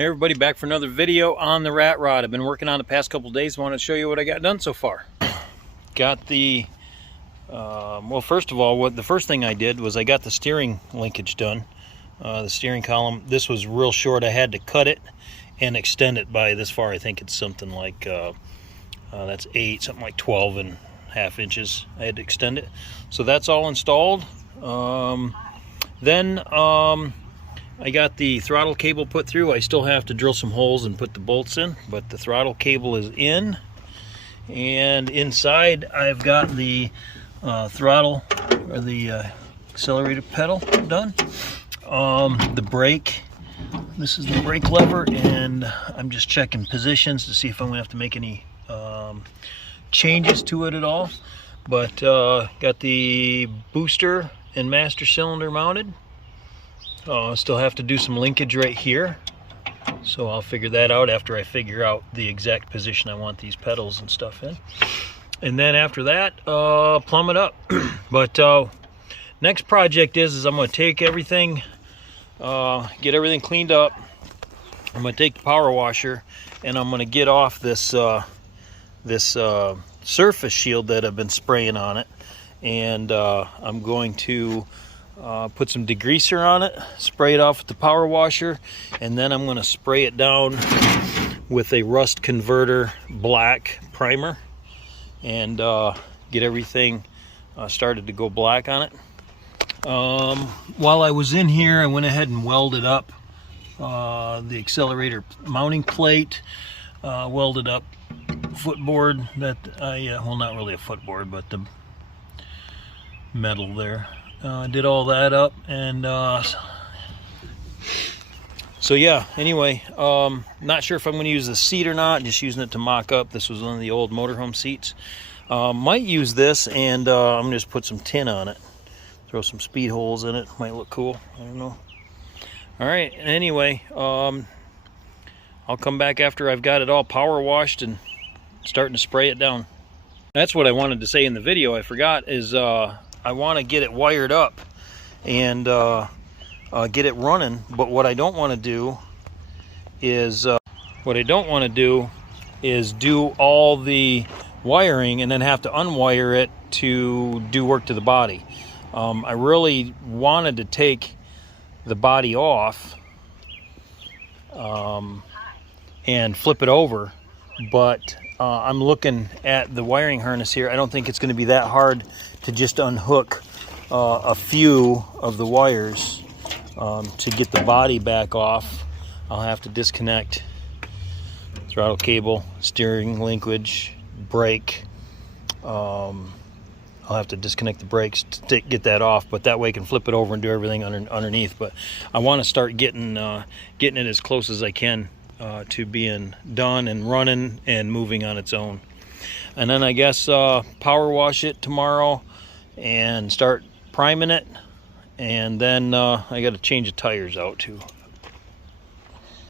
Hey everybody, back for another video on the rat rod. I've been working on it the past couple days. I want to show you what I got done so far. Got the well, first of all, the first thing I did was I got the steering linkage done. The steering column, this was real short. I had to cut it and extend it by this far. I think it's something like that's 8, something like 12.5 inches. I had to extend it, so that's all installed. Then I got the throttle cable put through. I still have to drill some holes and put the bolts in, but the throttle cable is in. And inside I've got the throttle, or the accelerator pedal done. The brake, this is the brake lever, and I'm just checking positions to see if I'm going to have to make any changes to it at all. But got the booster and master cylinder mounted. Still have to do some linkage right here, so I'll figure that out after I figure out the exact position I want these pedals and stuff in. And then after that, plumb it up. But next project is I'm going to take everything, get everything cleaned up. I'm going to take the power washer and I'm going to get off this this surface shield that I've been spraying on it, and I'm going to put some degreaser on it, spray it off with the power washer, and then I'm going to spray it down with a rust converter black primer and get everything started to go black on it. While I was in here, I went ahead and welded up the accelerator mounting plate, welded up footboard that I, well, not really a footboard, but the metal there. Did all that up, and so yeah, anyway, not sure if I'm going to use the seat or not, just using it to mock up. This was one of the old motorhome seats. Might use this, and I'm going to just put some tin on it, throw some speed holes in it. Might look cool, I don't know. Alright, anyway, I'll come back after I've got it all power washed and starting to spray it down. That's what I wanted to say in the video. I forgot is I want to get it wired up and get it running, but what I don't want to do is do all the wiring and then have to unwire it to do work to the body. I really wanted to take the body off and flip it over, but I'm looking at the wiring harness here. I don't think it's going to be that hard to just unhook a few of the wires to get the body back off. I'll have to disconnect throttle cable, steering linkage, brake. I'll have to disconnect the brakes to get that off, but that way I can flip it over and do everything underneath. But I want to start getting it as close as I can to being done and running and moving on its own. And then I guess power wash it tomorrow and start priming it, and then I got to change the tires out too.